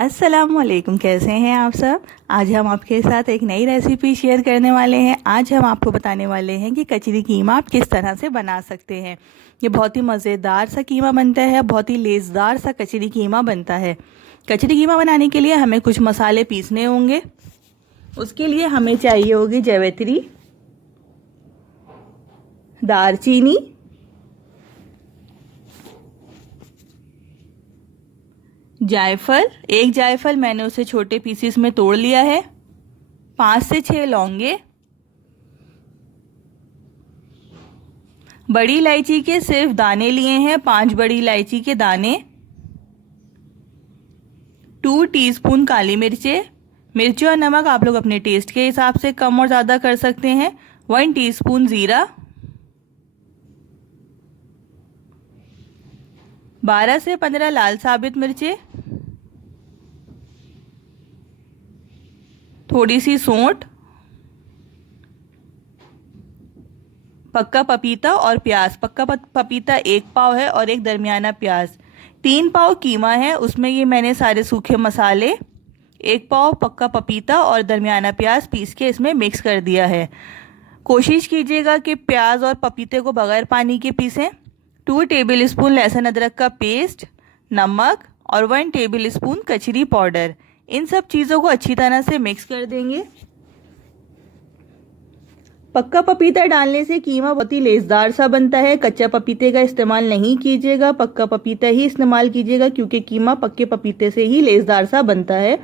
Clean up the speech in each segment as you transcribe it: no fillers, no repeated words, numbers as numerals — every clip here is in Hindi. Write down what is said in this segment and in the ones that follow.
अस्सलामुअलैकुम, कैसे हैं आप सब। आज हम आपके साथ एक नई रेसिपी शेयर करने वाले हैं। आज हम आपको बताने वाले हैं कि कचरी कीमा आप किस तरह से बना सकते हैं। ये बहुत ही मज़ेदार सा कीमा बनता है, बहुत ही लेज़दार सा कचरी कीमा बनता है। कचरी कीमा बनाने के लिए हमें कुछ मसाले पीसने होंगे। उसके लिए हमें चाहिए होगी जावित्री, दालचीनी, जायफल। एक जायफल मैंने उसे छोटे पीसेस में तोड़ लिया है। 5 से 6 लौंगे। बड़ी इलायची के सिर्फ दाने लिए हैं, 5 बड़ी इलायची के दाने। 2 टीस्पून काली मिर्चें। मिर्ची और नमक आप लोग अपने टेस्ट के हिसाब से कम और ज़्यादा कर सकते हैं। 1 टीस्पून ज़ीरा। 12 से 15 लाल साबित मिर्चें। थोड़ी सी सौंठ, पक्का पपीता और प्याज। पक्का पपीता 1 पाव है और एक दरमियाना प्याज। 3 पाव कीमा है, उसमें ये मैंने सारे सूखे मसाले, 1 पाव पक्का पपीता और दरमियाना प्याज पीस के इसमें मिक्स कर दिया है। कोशिश कीजिएगा कि प्याज और पपीते को बगैर पानी के पीसें। 2 टेबल स्पून लहसुन अदरक का पेस्ट, नमक और 1 टेबल स्पून कचरी पाउडर। इन सब चीज़ों को अच्छी तरह से मिक्स कर देंगे। पक्का पपीता डालने से कीमा बहुत ही लेज़दार सा बनता है। कच्चा पपीते का इस्तेमाल नहीं कीजिएगा, पक्का पपीता ही इस्तेमाल कीजिएगा, क्योंकि कीमा पक्के पपीते से ही लेज़दार सा बनता है।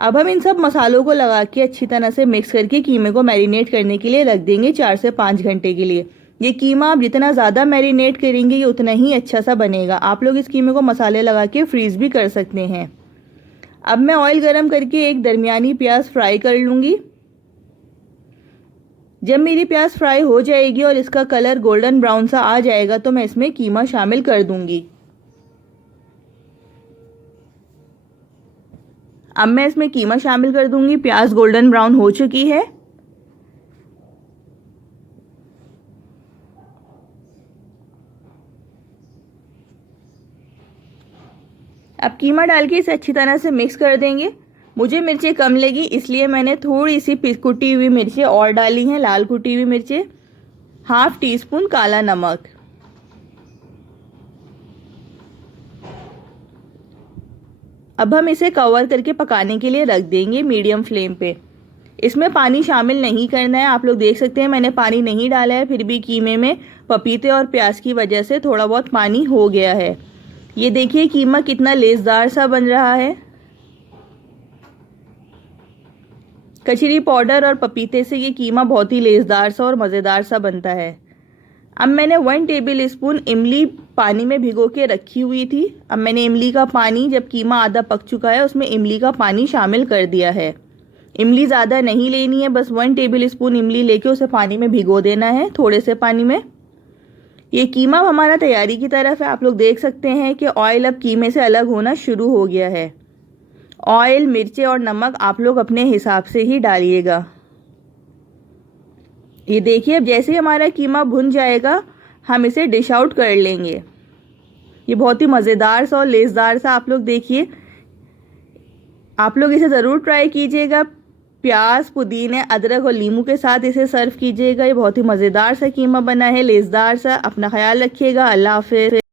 अब हम इन सब मसालों को लगा के अच्छी तरह से मिक्स करके कीमे को मैरिनेट करने के लिए रख देंगे 4 से 5 घंटे के लिए। ये कीमा आप जितना ज़्यादा मैरिनेट करेंगे ये उतना ही अच्छा सा बनेगा। आप लोग इस कीमे को मसाले लगा के फ्रीज़ भी कर सकते हैं। अब मैं ऑयल गरम करके एक दरमियानी प्याज फ्राई कर लूँगी। जब मेरी प्याज फ्राई हो जाएगी और इसका कलर गोल्डन ब्राउन सा आ जाएगा तो मैं इसमें कीमा शामिल कर दूंगी। अब मैं इसमें कीमा शामिल कर दूंगी। प्याज गोल्डन ब्राउन हो चुकी है। अब कीमा डाल के इसे अच्छी तरह से मिक्स कर देंगे। मुझे मिर्चें कम लगी इसलिए मैंने थोड़ी सी कुटी हुई मिर्चें और डाली हैं, लाल कुटी हुई मिर्चें। 1/2 टीस्पून काला नमक। अब हम इसे कवर करके पकाने के लिए रख देंगे मीडियम फ्लेम पे। इसमें पानी शामिल नहीं करना है। आप लोग देख सकते हैं मैंने पानी नहीं डाला है, फिर भी कीमे में पपीते और प्याज की वजह से थोड़ा बहुत पानी हो गया है। ये देखिए कीमा कितना लेज़दार सा बन रहा है। कचरी पाउडर और पपीते से ये कीमा बहुत ही लेज़दार सा और मज़ेदार सा बनता है। अब मैंने 1 टेबल स्पून इमली पानी में भिगो के रखी हुई थी। अब मैंने इमली का पानी, जब कीमा आधा पक चुका है उसमें इमली का पानी शामिल कर दिया है। इमली ज़्यादा नहीं लेनी है, बस 1 टेबल स्पून इमली लेके उसे पानी में भिगो देना है, थोड़े से पानी में। ये कीमा हमारा तैयारी की तरफ है। आप लोग देख सकते हैं कि ऑयल अब कीमे से अलग होना शुरू हो गया है। ऑयल, मिर्चें और नमक आप लोग अपने हिसाब से ही डालिएगा। ये देखिए अब जैसे ही हमारा कीमा भुन जाएगा हम इसे डिश आउट कर लेंगे। ये बहुत ही मज़ेदार सा और लेज़दार सा, आप लोग देखिए, आप लोग इसे ज़रूर ट्राई कीजिएगा। प्याज, पुदीने, अदरक और नींबू के साथ इसे सर्व कीजिएगा। ये बहुत ही मज़ेदार सा कीमा बना है, लेज़दार सा। अपना ख्याल रखिएगा। अल्लाह हाफ़िज़।